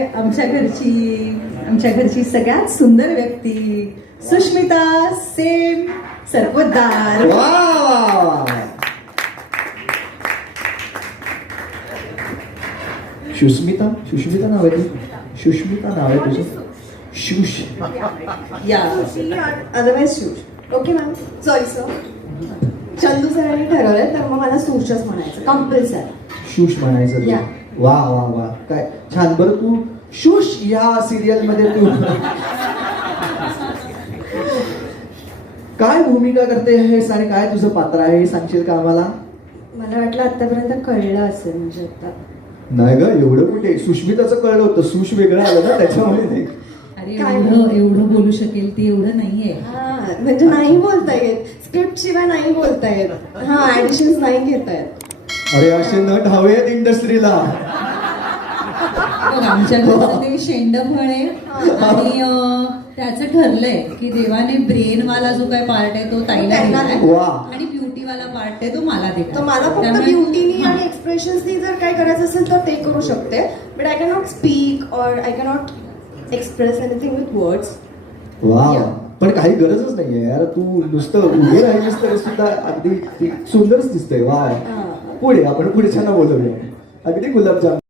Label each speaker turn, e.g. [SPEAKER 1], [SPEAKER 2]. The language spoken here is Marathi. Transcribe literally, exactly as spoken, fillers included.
[SPEAKER 1] आमच्या घरची आमच्या घरची सगळ्यात सुंदर व्यक्ती सुष्मिता सेन सरपोतदार.
[SPEAKER 2] सुष्मिता सुष्मिता नाव आहे तुझं? सुष्मिता नाव आहे तुझं? शुश
[SPEAKER 1] या
[SPEAKER 3] otherwise shoes. Okay ma'am, sorry sir. Chandu सरांनी ठरवलंय तर मग मला सूशच म्हणायचं कंपल्सरी.
[SPEAKER 2] शुश म्हणायचं तू.
[SPEAKER 3] या.
[SPEAKER 2] वा वा वा काय छान. बरं तू शुश या सिरियल मध्ये तू काय भूमिका करते आहेस आणि काय तुझं पात्र आहे हे सांगशील का आम्हाला?
[SPEAKER 3] मला वाटलं आतापर्यंत कळलं असेल म्हणजे आता.
[SPEAKER 2] नाही ग, एवढं कुठे. सुष्मिताचं कळलं होतं, सुश वेगळं आलं ना त्याच्यामुळे नाही.
[SPEAKER 1] अरे
[SPEAKER 3] काय?
[SPEAKER 1] एवढं एवढं बोलू शकेल ते एवढं नाहीये.
[SPEAKER 3] हा म्हणजे नाही बोलता येत, स्क्रिप्ट शिवाय नाही बोलता येत. हा ऍडिशन्स नाही घेता येत.
[SPEAKER 2] अरे असे नट हवे आहेत इंडस्ट्रीला.
[SPEAKER 1] बघ, आमच्या घरचं ते शेंडफळ आहे आणि अं, त्याचं ठरलंय की देवाने ब्रेन वाला जो काय पार्ट आहे तो ताईला
[SPEAKER 3] त्यांना
[SPEAKER 1] दिलाय
[SPEAKER 2] वा.
[SPEAKER 1] आणि ब्युटी वाला पार्ट आहे तो मला
[SPEAKER 3] तर
[SPEAKER 1] दिला.
[SPEAKER 3] मला फक्त ब्युटीनी आणि एक्सप्रेशन्सनी जर काय करायचं असेल तर ते करू शकते. But I cannot speak or I cannot express anything with words.
[SPEAKER 2] वा
[SPEAKER 3] Yeah.
[SPEAKER 2] पण काही गरजच नाहीये यार. तू नुसतं उभी राहिलीस तरी सुद्धा अगदी ती सुंदरच दिसतंय. वा. पुढे आपण पुढच्यांना बोलवूया. अगदी गुलाबजाम.